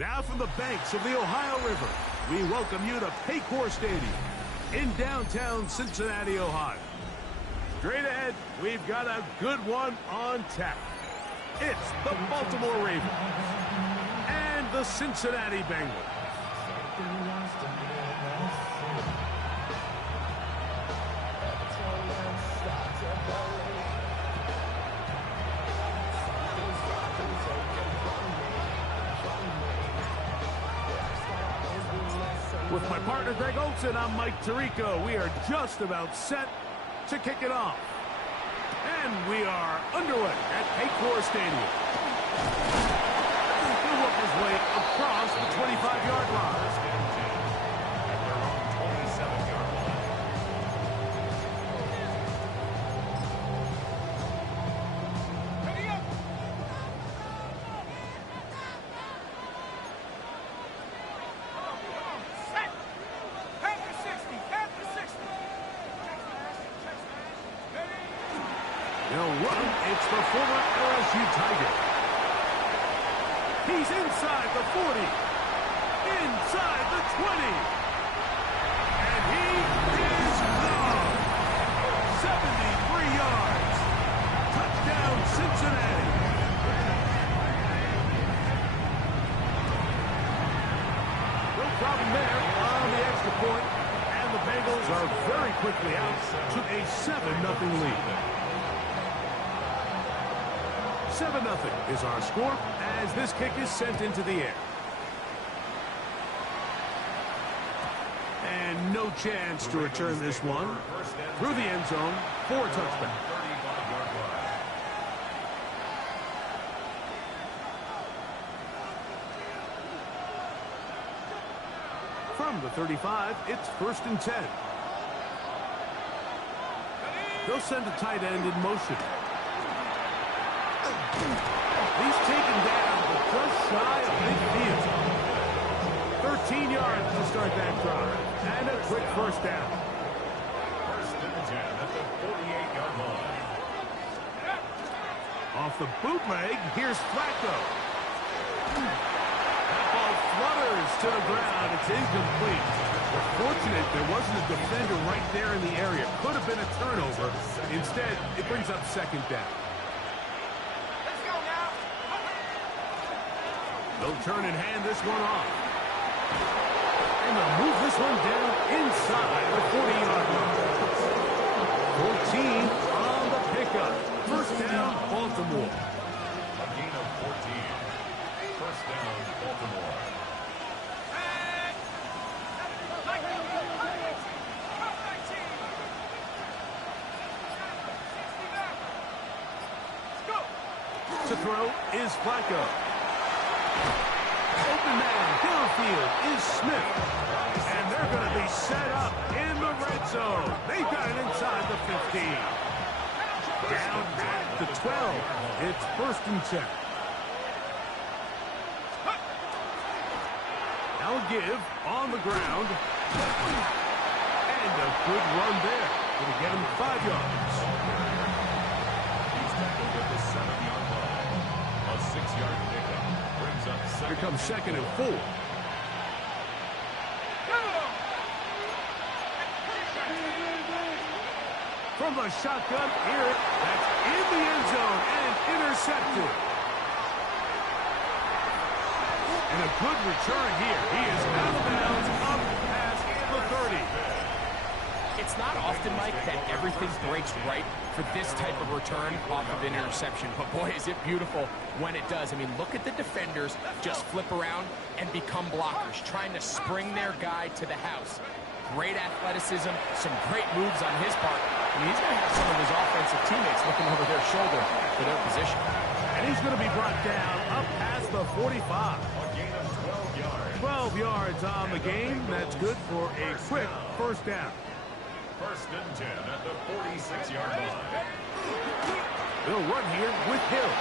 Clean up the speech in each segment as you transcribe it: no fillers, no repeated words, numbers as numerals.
Now from the banks of the Ohio River, we welcome you to Hawktuhhh Stadium in downtown Cincinnati, Ohio. Straight ahead, we've got a good one on tap. It's the Baltimore Ravens and the Cincinnati Bengals. With my partner Greg Olson, I'm Mike Tirico. We are just about set to kick it off. And we are underway at Hawktuhhh Stadium. He'll work his way across the 25-yard line. It's the former LSU Tiger. He's inside the 40, inside the 20, and he is gone. 73 yards. Touchdown, Cincinnati. No problem there on the extra point, and the Bengals are very quickly out to a 7-0 lead. 7-0 is our score as this kick is sent into the air. And no chance to return this one through the end zone for a touchback. From the 35, it's 1st and 10. They'll send a tight end in motion. He's taken down, but just shy of midfield. 13 yards to start that drive. And a quick first down. 1st and 10 at the 48-yard line. Off the bootleg, here's Flacco. That ball flutters to the ground. It's incomplete. We're fortunate there wasn't a defender right there in the area. Could have been a turnover. Instead, it brings up 2nd down. They'll turn and hand this one off. And they'll move this one down inside the 40-yard line. 14 on the pickup. 1st down, Baltimore. A gain of 14. 1st down, Baltimore. To throw is Flacco. Open man, downfield is Smith. And they're going to be set up in the red zone. They've got it inside the 15. Down at the 12. It's 1st and 10. Now a give on the ground. And a good run there. Going to get him 5 yards. He's tackled at the 7-yard line. A 6-yard pickup. Here comes 2nd and 4. From the shotgun here, that's in the end zone and intercepted. And a good return here. He is out of bounds up past the 30. It's not often, Mike, that everything breaks right for this type of return off of an interception. But boy, is it beautiful when it does. I mean, look at the defenders just flip around and become blockers, trying to spring their guy to the house. Great athleticism, some great moves on his part. I mean, he's going to have some of his offensive teammates looking over their shoulder for their position. And he's going to be brought down up past the 45. A gain of 12 yards. 12 yards on the game. That's good for a quick 1st down. 1st and 10 at the 46-yard line. They'll run here with Hill.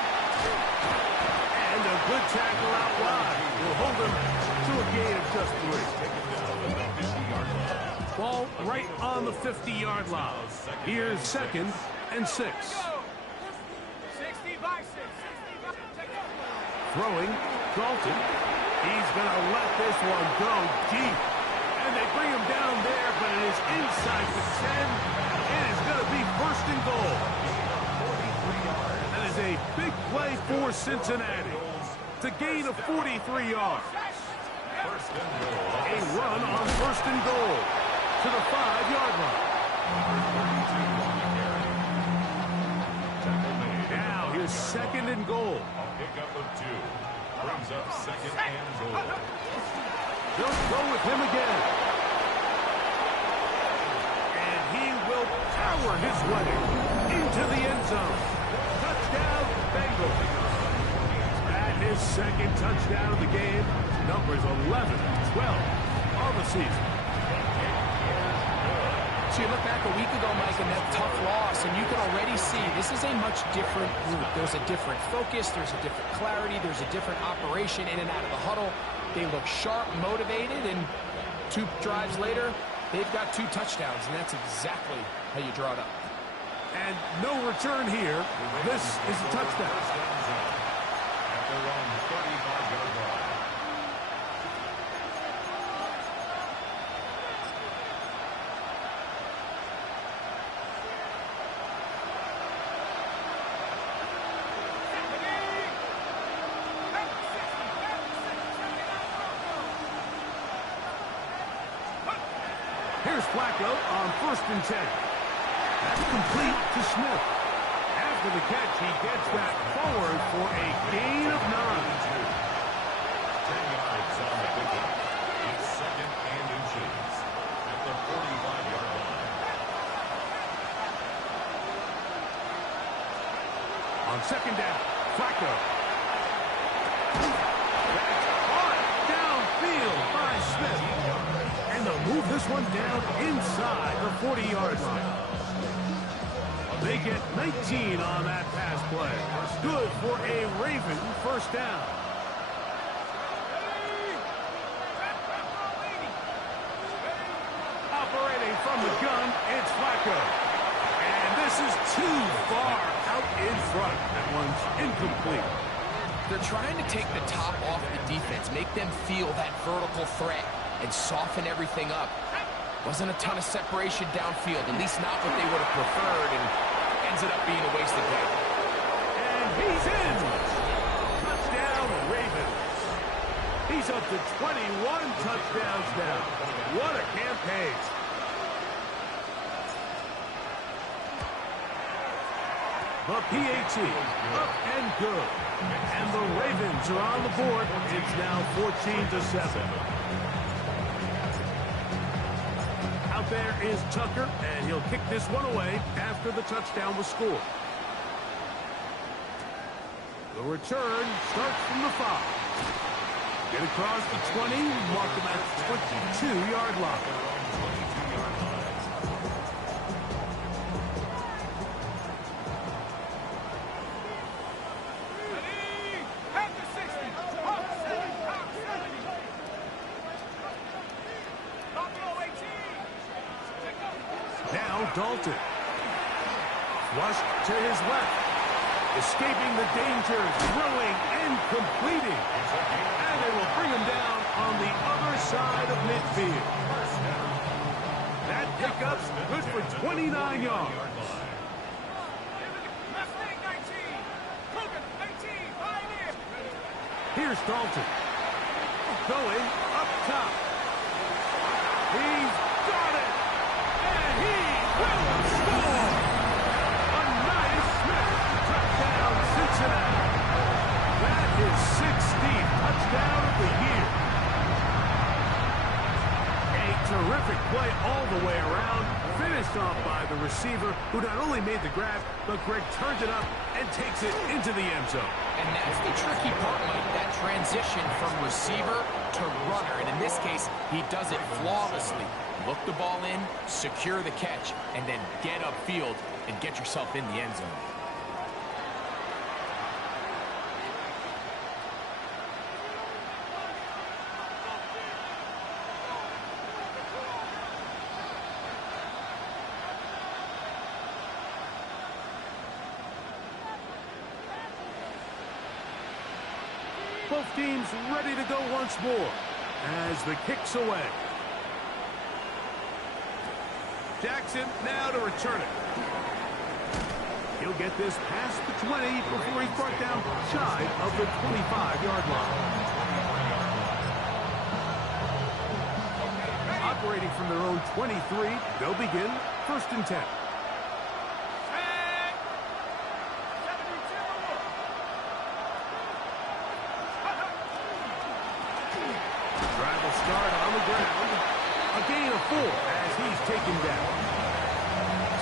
And a good tackle out wide. Will hold them to a gain of just 3. Ball right on the 50-yard line. Here's 2nd and 6. Throwing, Dalton. He's going to let this one go deep. And they bring him down there, but it is inside the 10. It is going to be first and goal. That is a big play for Cincinnati to gain a 43 yards. A run on first and goal to the 5-yard line. Now here's second and goal. Pickup of 2. Brings up second and goal. They'll go with him again. And he will power his way into the end zone. Touchdown, Bengals. At his second touchdown of the game, numbers 11 and 12 on the season. So you look back a week ago, Mike, and that tough loss, and you can already see this is a much different group. There's a different focus, there's a different clarity, there's a different operation in and out of the huddle. They look sharp, motivated, and 2 drives later, they've got 2 touchdowns, and that's exactly how you draw it up. And no return here. This is a touchdown. At their own 35-yard line. Here's Flacco on first and 10. That's complete to Smith. After the catch, he gets that forward for a gain of 9. 10 yards on the pickup. It's second and inches at the 45-yard line. On second down, Flacco. That's caught downfield by Smith. And they'll move this one down inside the 40-yard line. They get 19 on that pass play. Good for a Raven first down. Operating from the gun, it's Flacco. And this is too far out in front. That one's incomplete. They're trying to take the top off the defense, make them feel that vertical threat, and soften everything up. Wasn't a ton of separation downfield, at least not what they would have preferred, and ends up being a wasted play. And he's in. Touchdown, Ravens. He's up to 21 touchdowns now. What a campaign. The PAT, up and good. And the Ravens are on the board. It's now 14-7. Out there is Tucker, and he'll kick this one away after the touchdown was scored. The return starts from the 5. Get across the 20, mark him at 22-yard line. Now Dalton. Flushed to his left. Escaping the danger, throwing and completing. And they will bring him down on the other side of midfield. That pickup's good for 29 yards. Here's Dalton. Going up top. He's got it. And he will score. A nice Smith touchdown, Cincinnati. That is 16th touchdown of the year. A terrific play all the way around. Finished off by the receiver, who not only made the grab, but Greg turns it up and takes it into the end zone. And that's the tricky part, Mike, that transition from receiver to runner. And in this case, he does it flawlessly. Look the ball in, secure the catch, and then get upfield and get yourself in the end zone. Both teams ready to go once more as the kick's away. Jackson now to return it. He'll get this past the 20 before he's brought down shy of the 25-yard line. Operating from their own 23, they'll begin 1st and 10. Drive will start on the ground. A gain of 4 as he's taken down.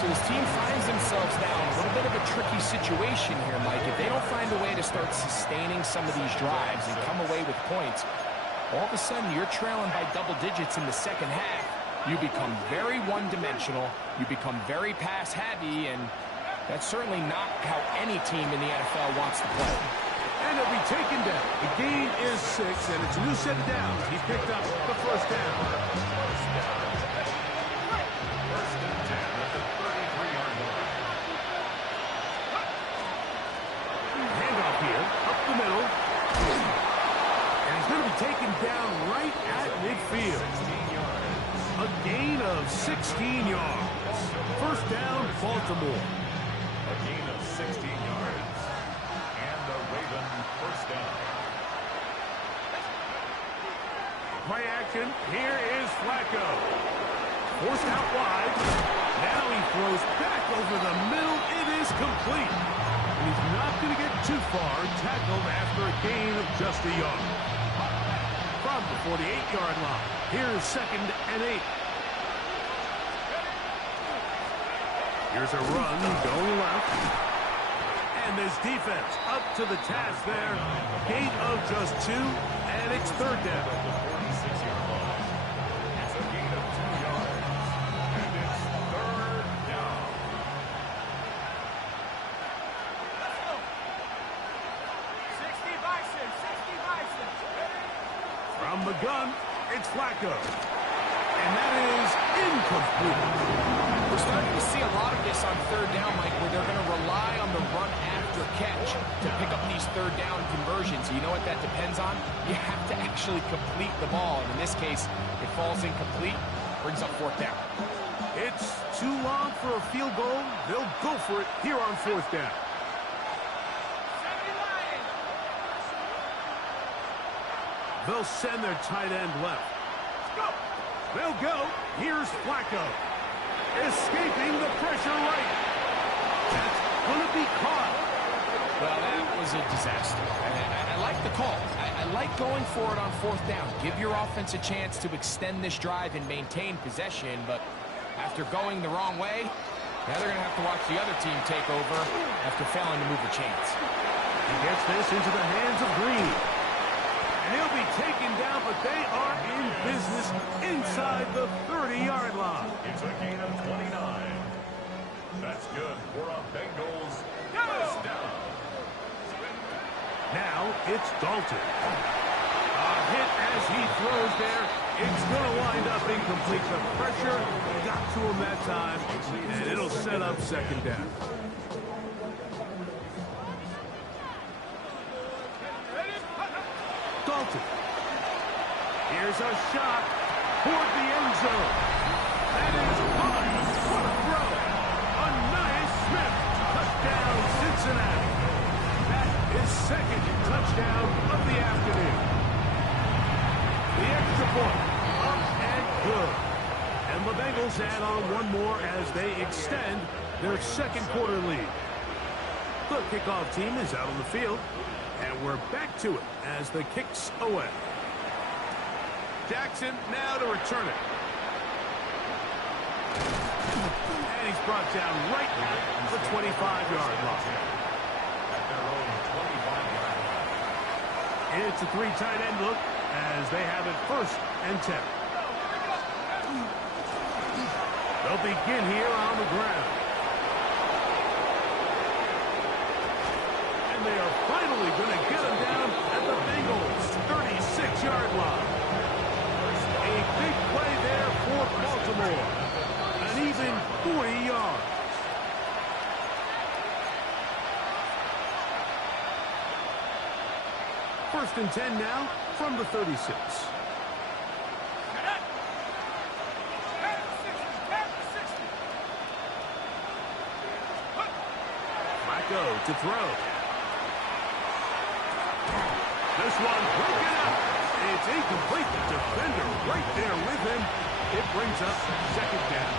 So this team finds themselves now in a little bit of a tricky situation here, Mike. If they don't find a way to start sustaining some of these drives and come away with points, all of a sudden you're trailing by double digits in the second half. You become very one-dimensional. You become very pass-heavy, and that's certainly not how any team in the NFL wants to play. And he'll be taken down. The gain is 6, and it's a new set of downs. He picked up the 1st down. Handoff here, up the middle. And he's going to be taken down right at midfield. A gain of 16 yards. 1st down, Baltimore. A gain of 16 yards. And the Raven 1st down. Play action. Here is Flacco. Forced out wide. Now he throws back over the middle. It is complete. And he's not going to get too far. Tackled after a gain of just a yard. From the 48-yard line. Here's 2nd and 8. Here's a run going left. And this defense up to the task there. Gain of just 2, and it's 3rd down. The 46-yard line. It's a gain of 2 yards. And it's 3rd down. From the gun, it's Flacco. And that is incomplete. We're starting to see a lot of this on 3rd down, Mike, where they're going to rely on the run after catch to pick up these 3rd down conversions. You know what that depends on? You have to actually complete the ball. And in this case, it falls incomplete, brings up 4th down. It's too long for a field goal. They'll go for it here on 4th down. They'll send their tight end left. They'll go. Here's Flacco. Escaping the pressure right. That's going to be caught. Well, that was a disaster. I like the call. I like going for it on 4th down. Give your offense a chance to extend this drive and maintain possession, but after going the wrong way, now they're going to have to watch the other team take over after failing to move the chains. He gets this into the hands of Green. And he'll be taken down, but they are in business inside the 30-yard line. It's a gain of 29. That's good for a Bengals 1st down. Now it's Dalton. A hit as he throws there. It's going to wind up incomplete. The pressure got to him that time, and it'll set up 2nd down. Dalton. Here's a shot toward the end zone. That is high. What a throw. A nice Smith. Touchdown, Cincinnati. That is 2nd touchdown of the afternoon. The extra point. Up and good. And the Bengals add on one more as they extend their 2nd quarter lead. The kickoff team is out on the field. And we're back to it as the kick's away. Jackson now to return it. And he's brought down right at the 25-yard line. At their own 25-yard line. It's a 3 tight end look as they have it 1st and 10. They'll begin here on the ground. They are finally going to get him down at the Bengals' 36-yard line. A big play there for Baltimore. An even 40 yards. First and 10 now from the 36. Flacco to throw. This one broken up. It's incomplete. The defender right there with him. It brings up second down.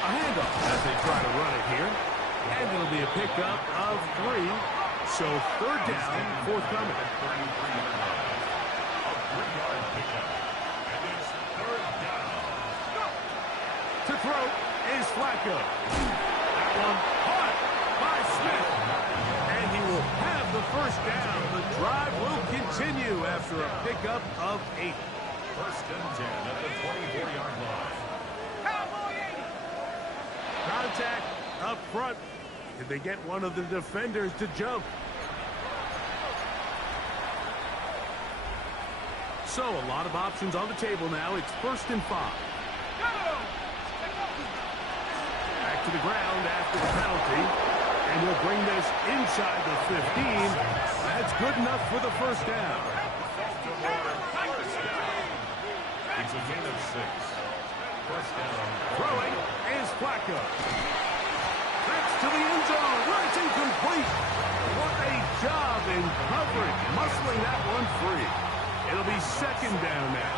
A handoff as they try to run it here. And it'll be a pickup of 3. So third down, forthcoming. To throw is Flacco. That one caught by Smith. And he will have the first down. The drive will continue after a pickup of 8. First and 10 at the 24-yard line. Contact up front. Did they get one of the defenders to jump? So a lot of options on the table now. It's first and 5. Back to the ground after the penalty. And he'll bring this inside the 15. That's good enough for the first down. It's a gain of 6. First down. Throwing is Flacco. That's to the end zone. Right, incomplete. What a job in coverage, muscling that one free. It'll be second down now.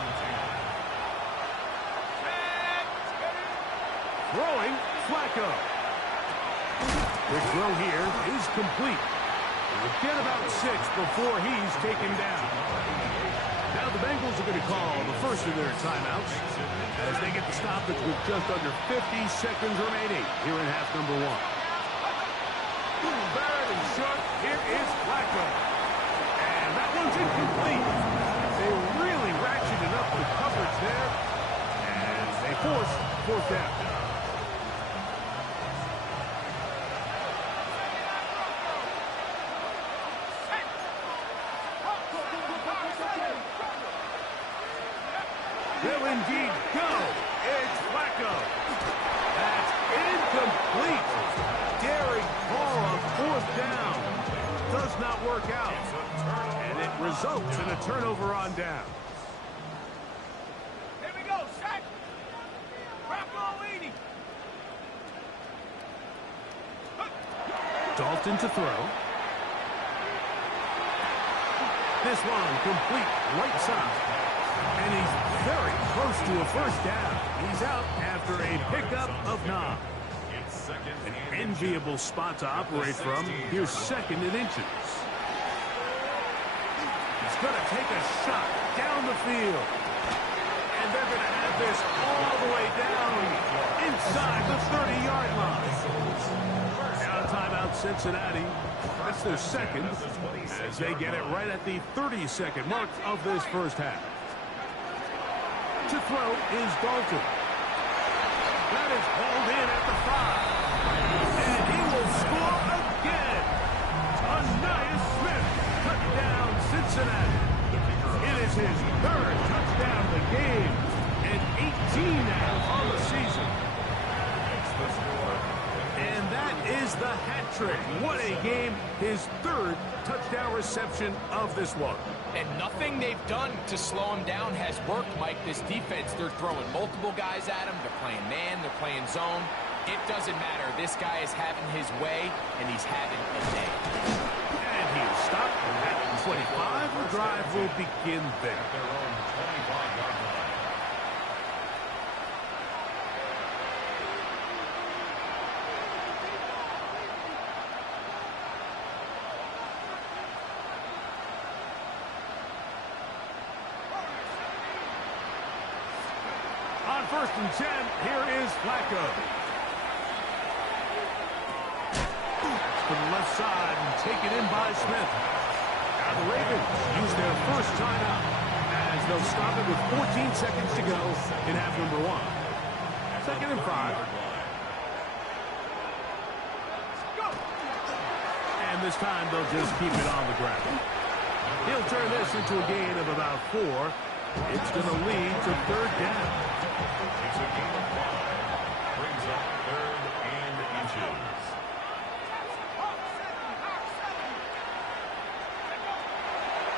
Throwing, Flacco. Quick throw here is complete. We'll get about 6 before he's taken down. Now the Bengals are going to call the first of their timeouts as they get the stoppage with just under 50 seconds remaining here in half number 1. Third and short, here is Flacco. And that one's incomplete. They really ratcheted up the coverage there, and they force fourth down. Will indeed go. It's Flacco. That's incomplete. Daring call of fourth down. Does not work out. And it results in a turnover on down. Here we go, set. Flacco leading. Dalton to throw. This one complete right side. And he's very close to a first down. He's out after a pickup of 9. An enviable spot to operate from. Here's second and inches. He's going to take a shot down the field. And they're going to have this all the way down inside the 30-yard line. Now timeout Cincinnati. That's their second as they get it right at the 30-second mark of this first half. To throw is Dalton. That is hauled in at the 5. And he will score again. Anais Smith, touchdown Cincinnati. It is his third touchdown of the game and 18 now on the season. And that is the hat trick. What a game. His third touchdown reception of this one. And nothing they've done to slow him down has worked, Mike. This defense, they're throwing multiple guys at him. They're playing man. They're playing zone. It doesn't matter. This guy is having his way, and he's having a day. And he's stopped at 25. The drive will begin there. Their own 25-yard line. On first and 10, here is Flacco. To the left side and taken in by Smith. Now the Ravens use their first timeout as they'll stop it with 14 seconds to go in half number 1. Second and 5. And this time they'll just keep it on the ground. He'll turn this into a gain of about 4. It's going to lead to third down. It's a gain of 5. Brings up 3rd and inches.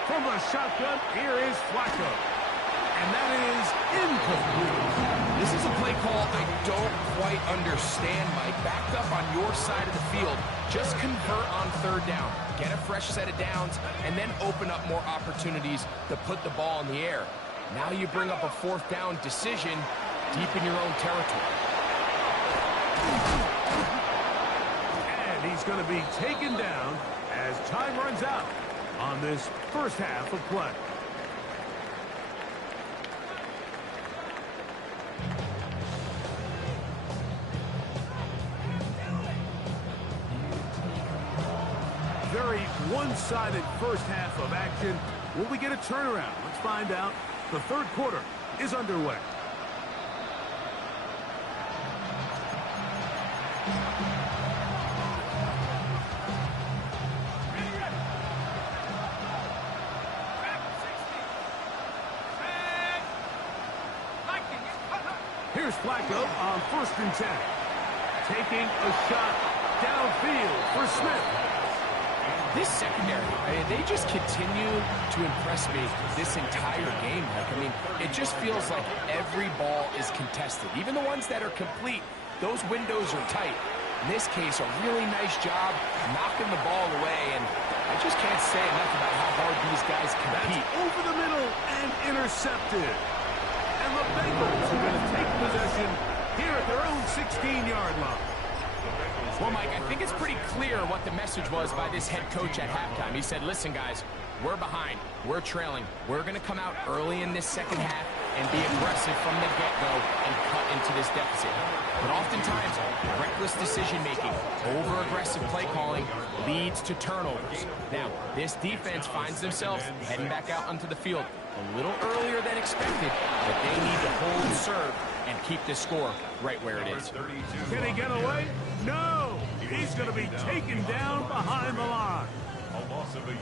From the shotgun, here is Flacco. And that is incomplete. This is a play call I don't quite understand, Mike. Backed up on your side of the field. Just convert on third down. Get a fresh set of downs, and then open up more opportunities to put the ball in the air. Now you bring up a 4th down decision deep in your own territory. And he's going to be taken down as time runs out on this first half of play. Very one-sided first half of action. Will we get a turnaround? Let's find out. The third quarter is underway. Here's Flacco on 1st and 10. Taking a shot downfield for Smith. This secondary, they just continue to impress me this entire game. It just feels like every ball is contested. Even the ones that are complete, those windows are tight. In this case, a really nice job knocking the ball away, and I just can't say enough about how hard these guys compete. That's over the middle and intercepted. And the Bengals are going to take possession here at their own 16-yard line. Well, Mike, I think it's pretty clear what the message was by this head coach at halftime. He said, listen, guys, we're behind. We're trailing. We're going to come out early in this second half and be aggressive from the get-go and cut into this deficit. But oftentimes, reckless decision-making, over-aggressive play calling leads to turnovers. Now, this defense finds themselves heading back out onto the field a little earlier than expected, but they need to hold serve and keep this score right where it is. Can he get away? No! He's going to be taken down behind the line.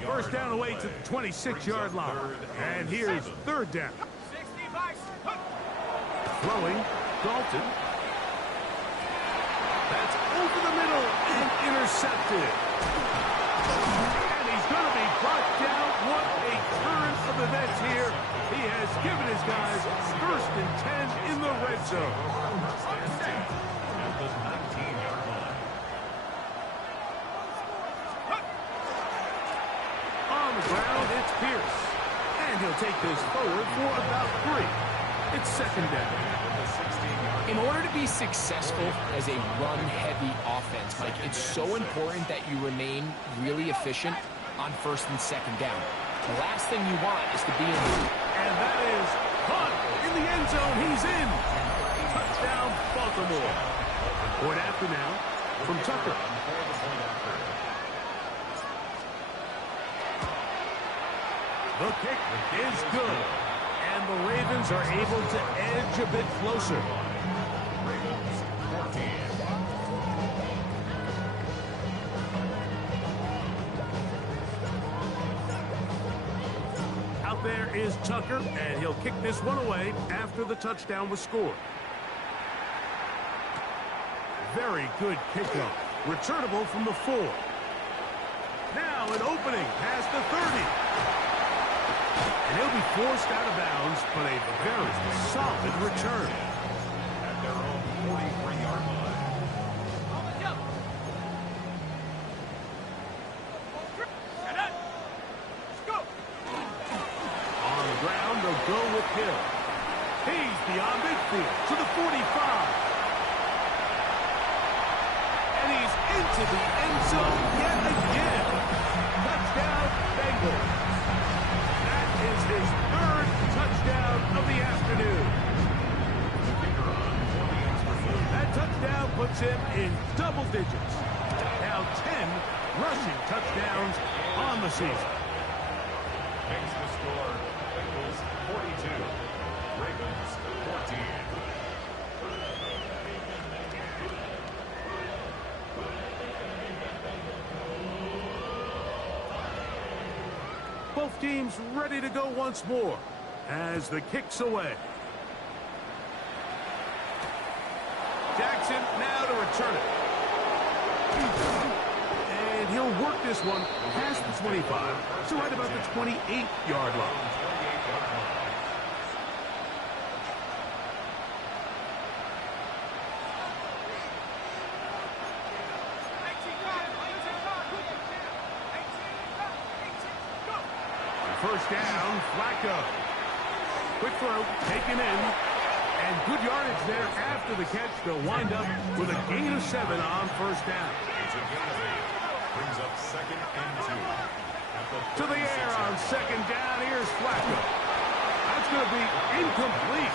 First down away to the 26-yard line. And here's third down. Throwing, Dalton. That's over the middle and intercepted. And he's going to be brought down. What a turn of events here. He has given his guys 1st and 10 in the red zone. On the ground, it's Pierce. And he'll take this forward for about 3. It's 2nd down. In order to be successful as a run-heavy offense, Mike, it's so important that you remain really efficient on 1st and 2nd down. The last thing you want is to be in the... And that is Hunt in the end zone. He's in. Touchdown, Baltimore. Point after now from Tucker. The kick is good. And the Ravens are able to edge a bit closer. Out there is Tucker, and he'll kick this one away after the touchdown was scored. Very good kickoff. Returnable from the 4. Now an opening past the 30. And he'll be forced out of bounds, but a very solid return. At their own 43-yard line. On the ground, they'll go with Hill. He's beyond midfield to the 45. And he's into the end zone yet again. Touchdown, Bengals. Is his 3rd touchdown of the afternoon. That touchdown puts him in double digits. Now 10 rushing touchdowns on the season. Makes the score Bengals 42, Ravens 14. Both teams ready to go once more as the kick's away. Jackson now to return it. And he'll work this one past the 25, so right about the 28-yard line. First down, Flacco. Quick throw, taken in. And good yardage there after the catch. They'll wind up with a gain of 7 on first down. It's a gain of 8. Brings up 2nd and 2. To the air on 2nd down. Here's Flacco. That's going to be incomplete.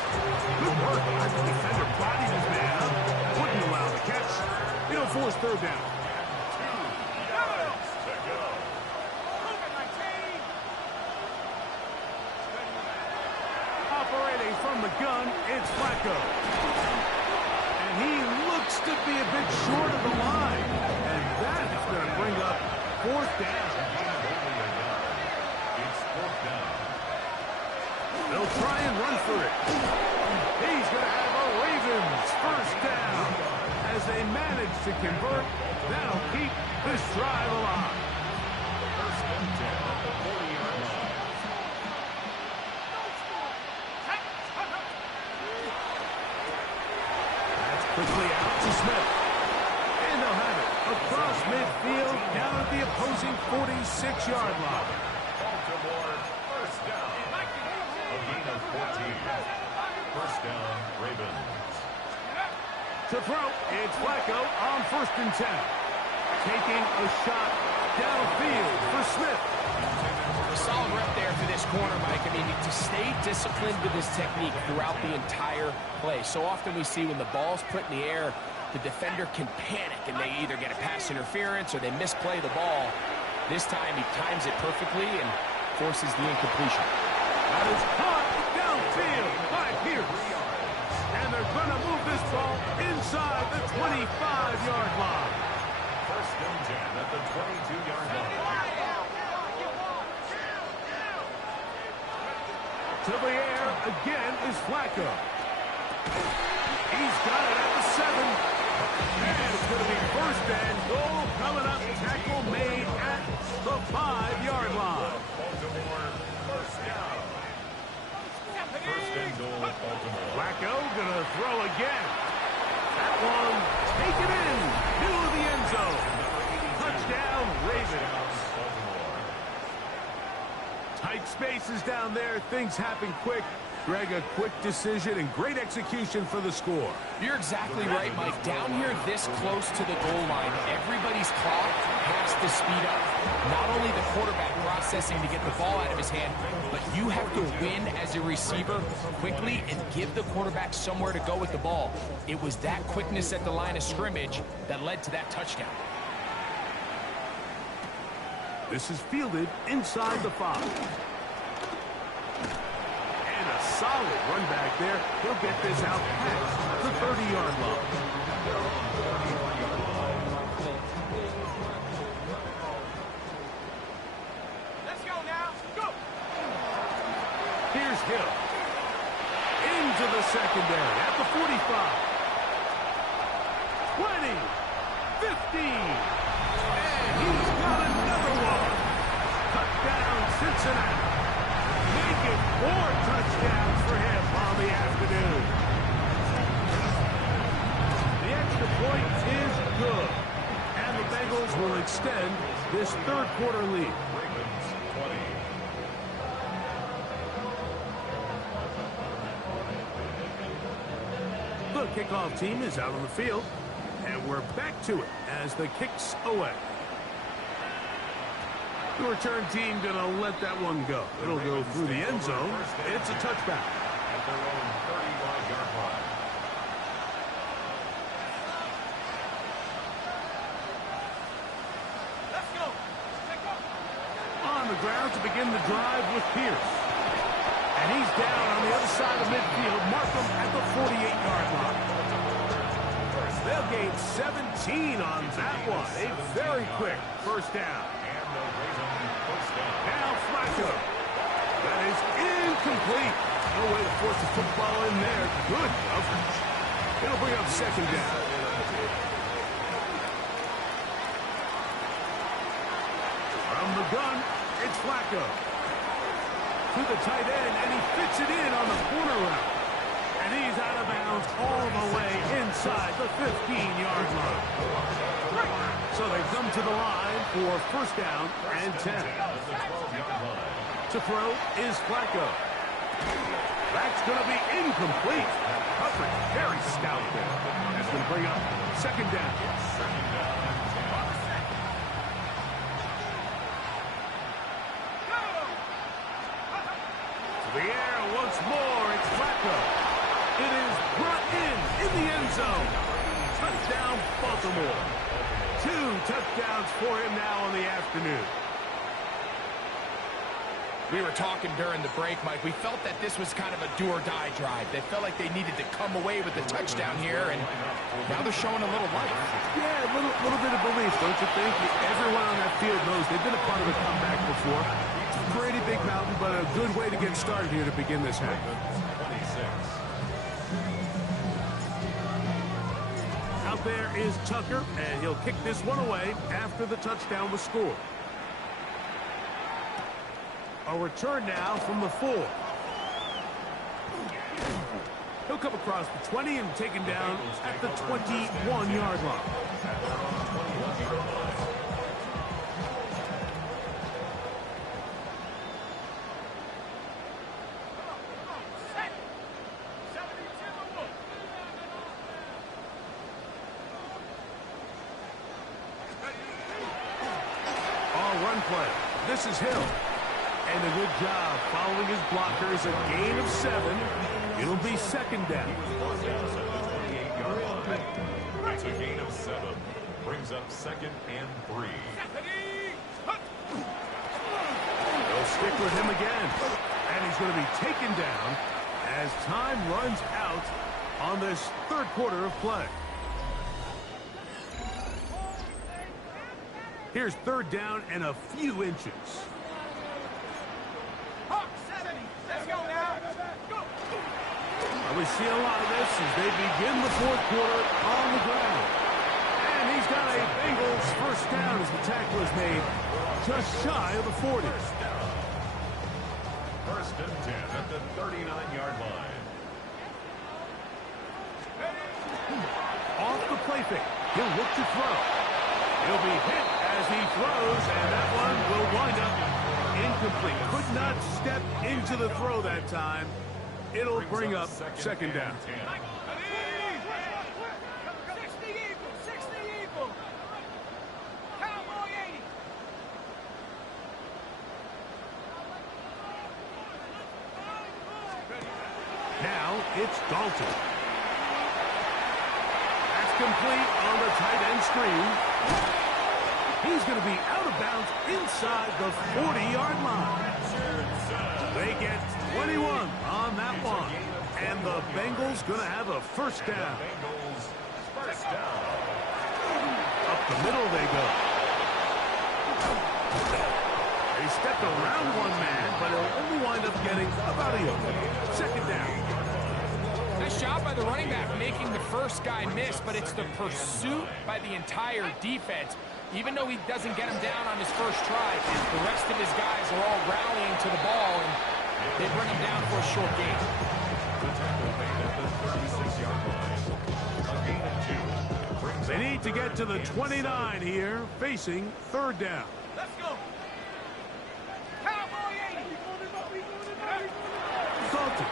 Good work as the defender bodied his man up. Wouldn't allow the catch. It'll force 3rd down. Operating from the gun, it's Flacco. And he looks to be a bit short of the line. And that is going to bring up 4th down. It's 4th down. They'll try and run for it. He's going to have a Ravens 1st down. As they manage to convert, that'll keep this drive alive. 1st and 10 at the 40-yard line. Quickly out to Smith. And they'll have it across midfield down at the opposing 46-yard line. Baltimore, 1st down. A gain of 14. 1st down, Ravens. To throw, it's Flacco on 1st and 10. Taking a shot downfield for Smith. A solid rep there for this corner, Mike. I mean, to stay disciplined with his technique throughout the entire play. So often we see when the ball's put in the air, the defender can panic and they either get a pass interference or they misplay the ball. This time he times it perfectly and forces the incompletion. That is caught downfield by Pierce. And they're going to move this ball inside the 25-yard line. 1st and 10 at the 22-yard line. To the air again is Flacco. He's got it at the 7. And it's going to be 1st and goal coming up. Tackle made at the 5-yard line. Baltimore, 1st down. 1st and goal, Baltimore. Flacco going to throw again. That one taken in. Middle of the end zone. Touchdown, Ravens. Tight spaces down there. Things happen quick. Greg, a quick decision and great execution for the score. You're exactly right, Mike. Down here this close to the goal line, everybody's clock has to speed up. Not only the quarterback processing to get the ball out of his hand, but you have to win as a receiver quickly and give the quarterback somewhere to go with the ball. It was that quickness at the line of scrimmage that led to that touchdown. This is fielded inside the 5. And a solid run back there. He'll get this out past the 30-yard line. Let's go now. Go. Here's Hill. Into the secondary at the 45. 20. 15. And he's got another one. Touchdown, Cincinnati. Make it 4 touchdowns for him on the afternoon. The extra point is good. And the Bengals will extend this 3rd quarter lead. Ravens, 20. The kickoff team is out on the field. And we're back to it as the kick's away. The return team going to let that one go. It'll go through the end zone. It's a touchback. At their own 35-yard line. Let's go. Let's go. On the ground to begin the drive with Pierce. And he's down on the other side of midfield. Markham at the 48-yard line. They'll gain 17 on that one. A very quick 1st down. And the Ravens 1st down. Now Flacco. That is incomplete. No way to force the football in there. Good coverage. It'll bring up second down. From the gun, it's Flacco. To the tight end, and he fits it in on the corner route. And he's out of bounds all the way inside the 15-yard line. So they come to the line for first down and 10. To throw is Flacco. That's going to be incomplete. Coverage very stout there. That's going to bring up second down. To the air once more. It's Flacco. It is brought in the end zone. Touchdown, Baltimore. 2 touchdowns for him now on the afternoon. We were talking during the break, Mike. We felt that this was kind of a do-or-die drive. They felt like they needed to come away with the touchdown here, and now they're showing a little life. Yeah, a little bit of belief, don't you think? Everyone on that field knows they've been a part of a comeback before. Pretty big mountain, but a good way to get started here to begin this half. Out there is Tucker, and he'll kick this one away after the touchdown was scored. A return now from the 4. He'll come across the 20 and taken down at the 21-yard line. Run play. This is Hill. And a good job following his blockers. A gain of 7. It'll be second down. It's a gain of 7. Brings up second and 3. They'll stick with him again. And he's going to be taken down as time runs out on this third quarter of play. Here's third down and a few inches. Let's go now. Go. We see a lot of this as they begin the fourth quarter on the ground. And he's got a Bengals first down as the tackle is made just shy of the 40. First and 10 at the 39-yard line. Off the play fake. He'll look to throw. He'll be hit as he throws, and that one will wind up incomplete. Could not step into the throw that time. It'll bring up second down. 60 evil. Cowboy 80. Now it's Dalton. That's complete on the tight end screen. He's going to be out of bounds inside the 40-yard line. They get 21 on that one. And the Bengals going to have a first down. Up the middle they go. They stepped around one man, but he'll only wind up getting about a yard. Second down. Nice job by the running back making the first guy miss, but it's the pursuit by the entire defense. Even though he doesn't get him down on his first try, the rest of his guys are all rallying to the ball, and they bring him down for a short gain. They need to get to the 29 here, facing third down. Let's go. Cowboy 80. Dalton.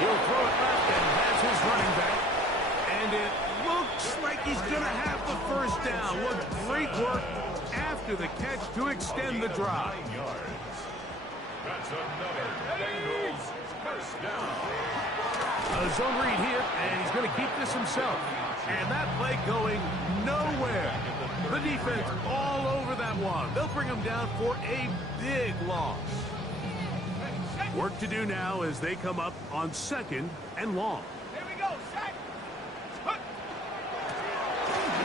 He'll throw it left and has his running back. And it looks like he's going to have the first down. What great work after the catch to extend the drive. That's another Bengals first down. A zone read here, and he's going to keep this himself. And that play going nowhere. The defense all over that one. They'll bring him down for a big loss. Work to do now as they come up on second and long. Here we go. Set.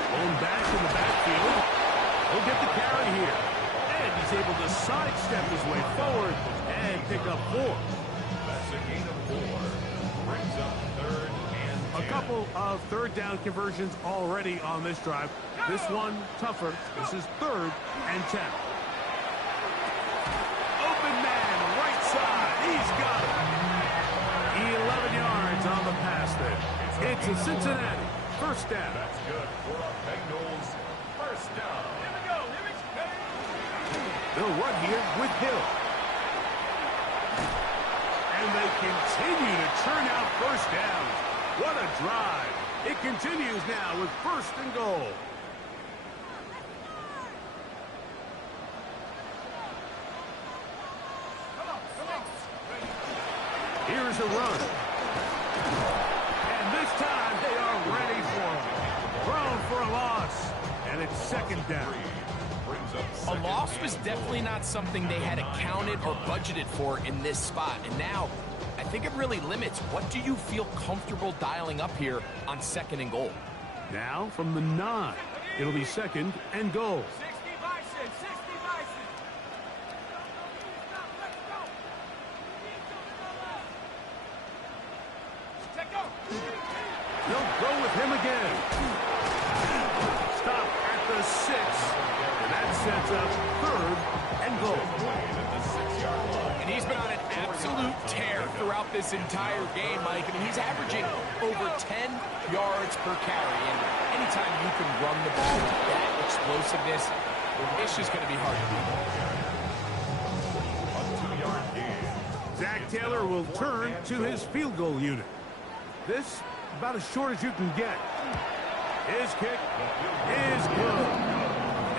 Going back in the backfield. He'll get the carry here. and he's able to sidestep his way forward and pick up 4. That's a gain of 4. Brings up 3rd and 10. A couple of third down conversions already on this drive. This one tougher. This is 3rd and 10. Open man, right side. He's got it. 11 yards on the pass there. It's a Cincinnati first down. That's good for the Bengals. First down. Here we go. Here we go. They'll run here with Hill. And they continue to churn out first downs. What a drive. It continues now with 1st and goal. Here's a run. And this time they are ready for him. Thrown for a loss. And it's 2nd down. A loss was definitely not something they had accounted or budgeted for in this spot. And now, I think it really limits what do you feel comfortable dialing up here on 2nd and goal. Now from the 9. It'll be 2nd and goal. 60 Bison. 60 Bison. Take go. They'll go with him again. Stop at the 6. And that sets up 3rd and goal. And he's been on an absolute tear throughout this entire game, Mike. I mean, he's averaging over 10 yards per carry. And anytime you can run the ball with that explosiveness, it's just going to be hard to beat. A 2-yard gain. Zach Taylor will turn to his field goal unit. This about as short as you can get. His kick is good.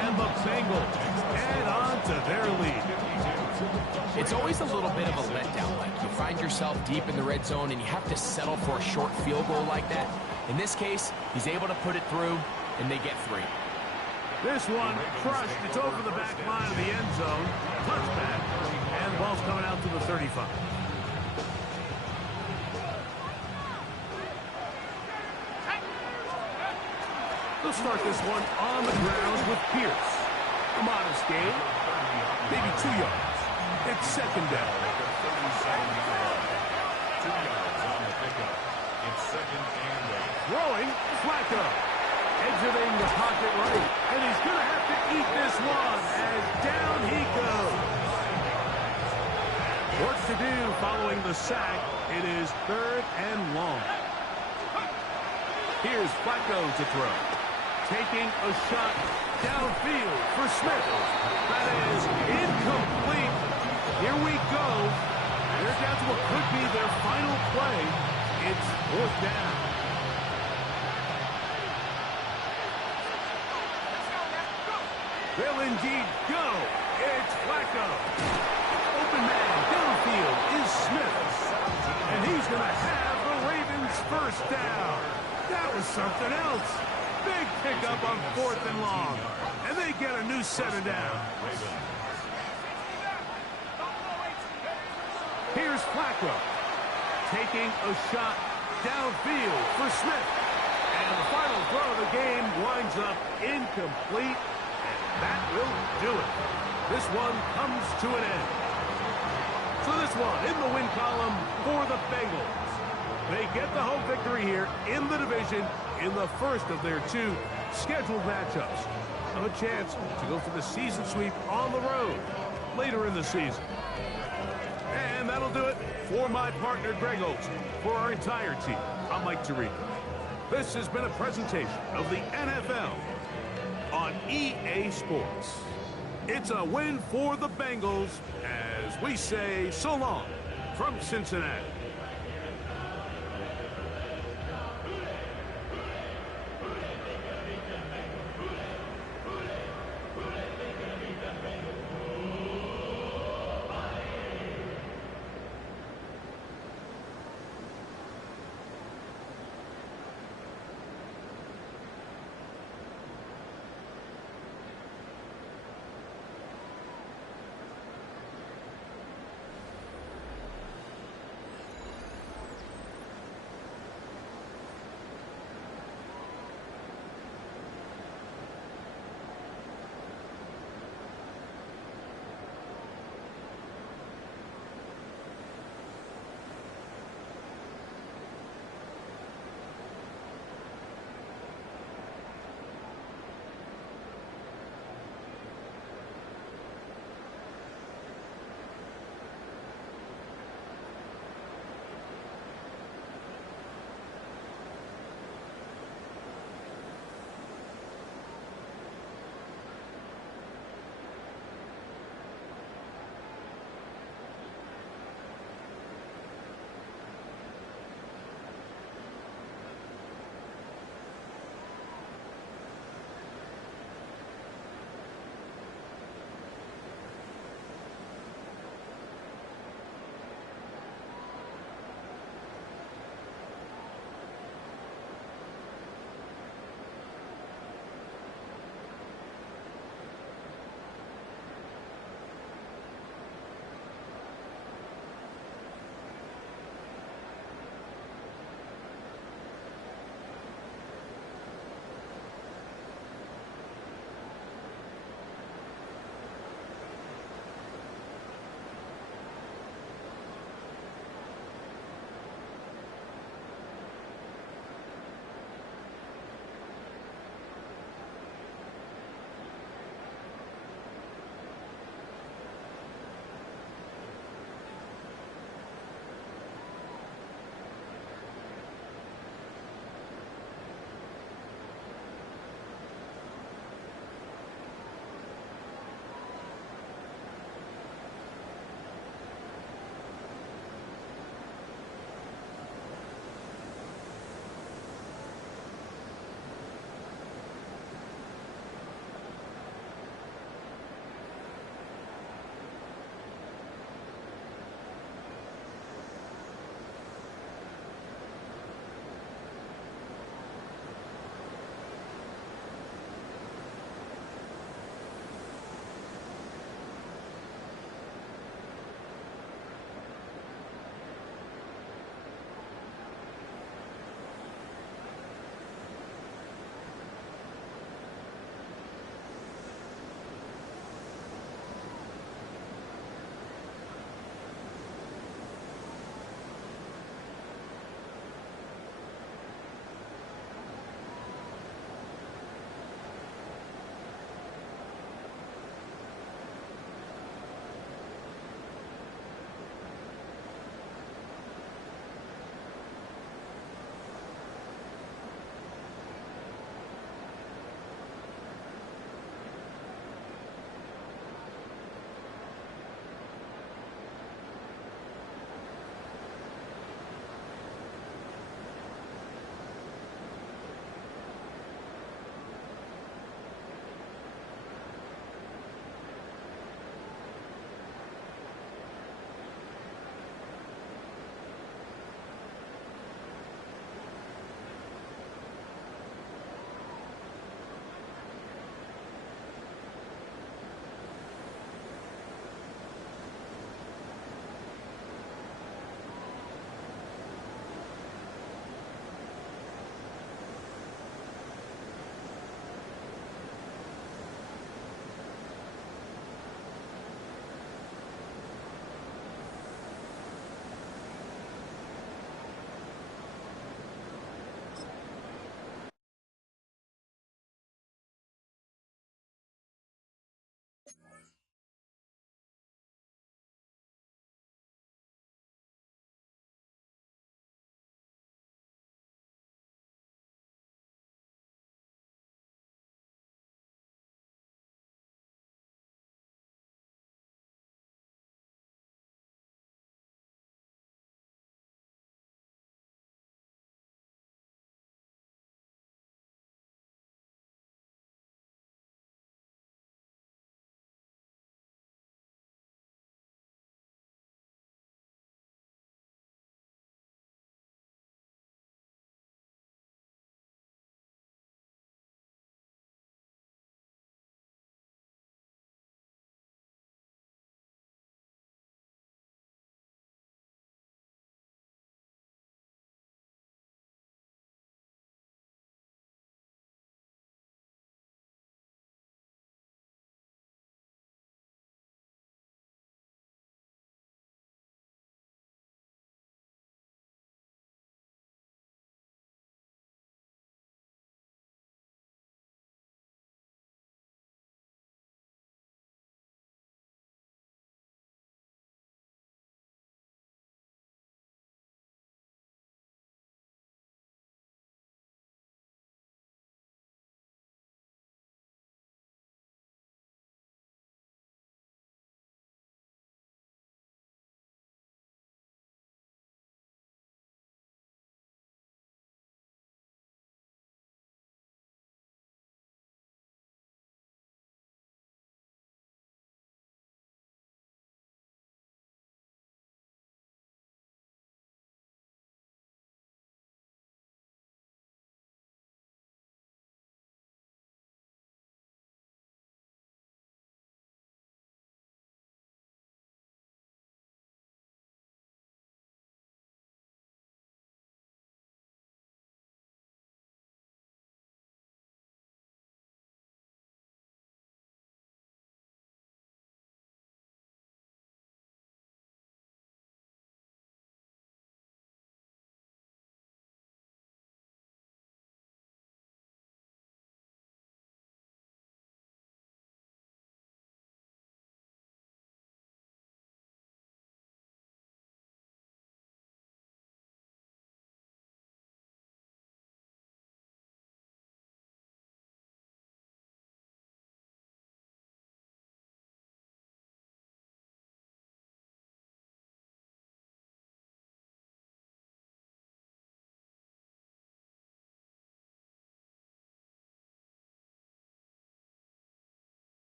And the Bengals add on to their lead. It's always a little bit of a letdown. Like you find yourself deep in the red zone and you have to settle for a short field goal like that. In this case, he's able to put it through, and they get 3. This one crushed. It's over the back line of the end zone. Touchback. And the ball's coming out to the 35. They'll start this one on the ground with Pierce. A modest gain. Maybe 2 yards. It's 2nd down. 2 yards on the pickup. It's 2nd and 8. Throwing, Flacco. Exiting the pocket right. And he's going to have to eat this one as down he goes. What's to do following the sack? It is 3rd and long. Here's Flacco to throw. Taking a shot downfield for Smith. That is incomplete. Here we go. They're down to what could be their final play. It's 4th down. They'll indeed go. It's Flacco. Open man downfield is Smith. And he's going to have the Ravens first down. That was something else. Big pickup on 4th and long. And they get a new set of down. Here's Flacco. Taking a shot downfield for Smith. And the final throw of the game winds up incomplete. And that will do it. This one comes to an end. So this one in the win column for the Bengals. They get the home victory here in the division in the first of their 2 scheduled matchups. Have a chance to go for the season sweep on the road later in the season. And that'll do it for my partner Greg Olson. For our entire team, I'm Mike Tirico. This has been a presentation of the NFL on EA Sports. It's a win for the Bengals as we say so long from Cincinnati.